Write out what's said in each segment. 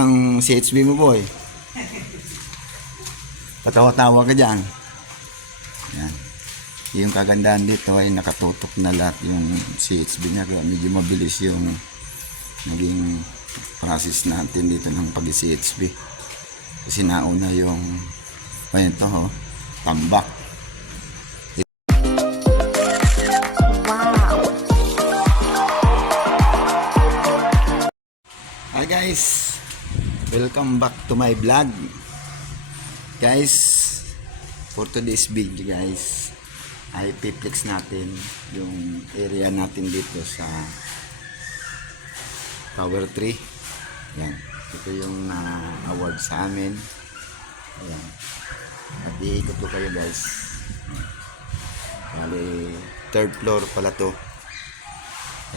Ang CHB mo, boy. Patawa-tawa ka dyan. Yan. Yung kagandahan dito ay nakatutok na lahat yung CHB niya. Kaya medyo mabilis yung naging process natin dito ng pag-CHB. Kasi nauna yung ito, tambak. Wow! Hi guys! Welcome back to my vlog. Guys, for today's video guys, ay piplex natin yung area natin dito sa Tower 3. Yan. Ito yung award sa amin. Ayan. At iikot ko kayo guys. Bali, third floor pala to.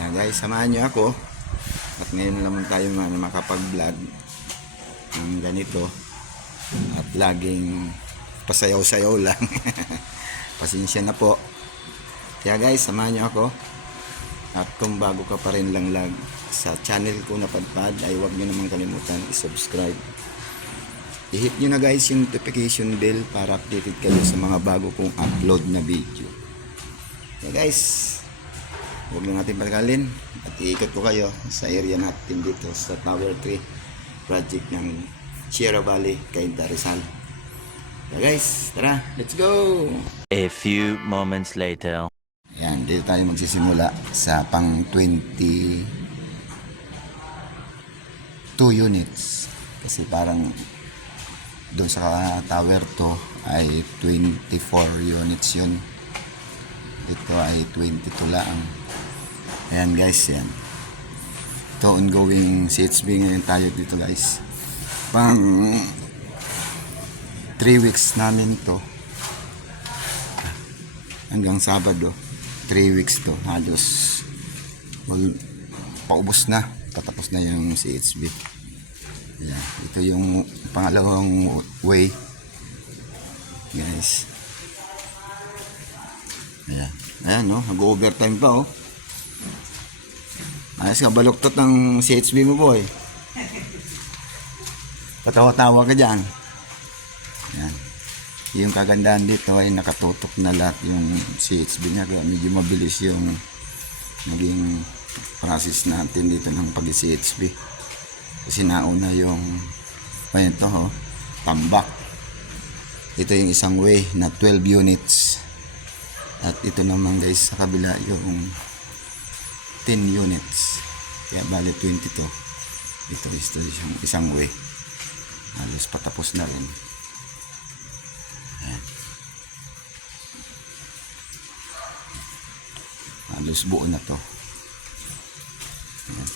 Yan guys, samahan nyo ako. At ngayon naman tayo makapag-vlog ng ganito. At laging pasayaw-sayaw lang. Pasensya na po. Kaya guys, samahan nyo ako. At kung bago ka pa rin lang sa channel ko na Padpad, ay huwag nyo naman kalimutan i-subscribe. I-hit nyo na guys yung notification bell para updated kayo sa mga bago kong upload na video. Kaya guys, huwag lang natin pagkalin at iikot ko kayo sa area natin dito sa Tower 3 project ng Sierra Valley, Cainta, Rizal. So guys, tara, let's go! A few moments later. Yan, dito tayo magsisimula sa pang 22 units. Kasi parang doon sa tower to ay 24 units yun. Dito ay 22 lang. Ayan guys, yan. Ito ongoing CHB ngayon tayo dito guys. Pang 3 weeks namin to. Hanggang Sabado. 3 weeks to. Halos paubos na. Tatapos na yung CHB. Ayan. Ito yung pangalawang way. Guys. Ayan. Ayan no. Nag-overtime pa oh. Ayos ka, baluktot ng CHB mo boy. Patawa-tawa ka dyan. Yan. Yung kagandahan dito ay nakatutok na lahat yung CHB niya. Kaya medyo mabilis yung naging process natin dito ng pag-CHB. Kasi nauna yung ito, tambak. Ito yung isang way na 12 units. At ito naman guys sa kabila yung 10 units. Kaya bali 22. Ito yung isang way. Halos patapos na rin. Ayan. Halos buo na to. Ayan.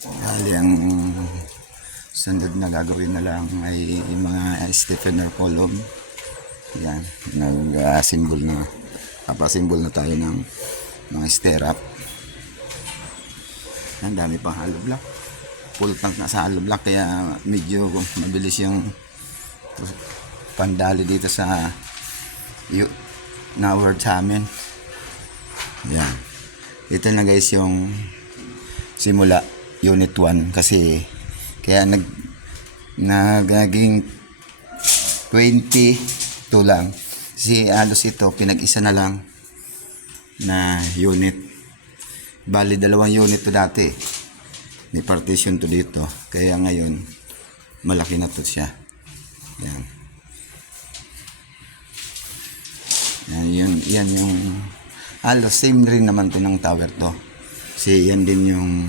Bali ang sunod na gagawin na lang ay yung mga stiffener column. Yan, nag-symbol na kapasimbol na tayo ng mga stirrup. Yan, dami pang hollow block. Full tank na sa hollow block kaya medyo mabilis yung pandali dito sa naward sa amin. Yan. Ito na guys yung simula unit 1 kasi kaya naging 22 lang. Kasi halos ito, pinag-isa na lang na unit. Bali, 2 unit to dati. May partition to dito. Kaya ngayon, malaki na to siya. Yan. Yan yung halos same rin naman to ng tower to. Kasi yan din yung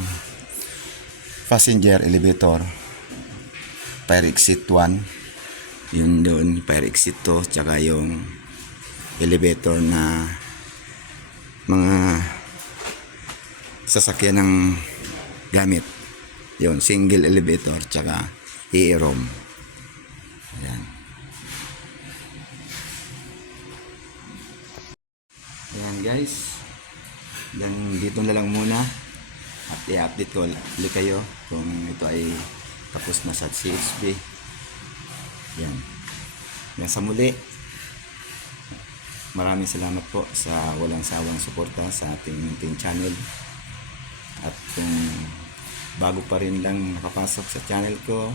passenger elevator, fire exit 1, yun doon fire exit 2, tsaka yung elevator na mga sasakyan ng gamit, yun single elevator tsaka e-room. Ayan. Ayan guys, dan dito na lang muna at i-update ko ulit kayo kung ito ay tapos na sa CHB. Yan. Yan sa muli. maraming salamat po sa walang sawang suporta sa ating munting channel. At kung bago pa rin lang nakapasok sa channel ko,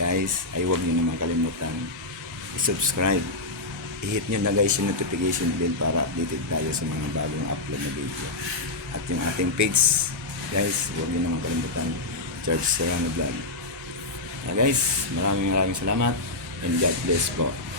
guys, ay huwag niyo naman kalimutan i-subscribe. I-hit nyo na guys yung notification bell para updated tayo sa mga bagong upload na video. At yung ating page, guys, huwag nyo naman kalimutan, George Serrano Vlog. Guys, maraming salamat and God bless po.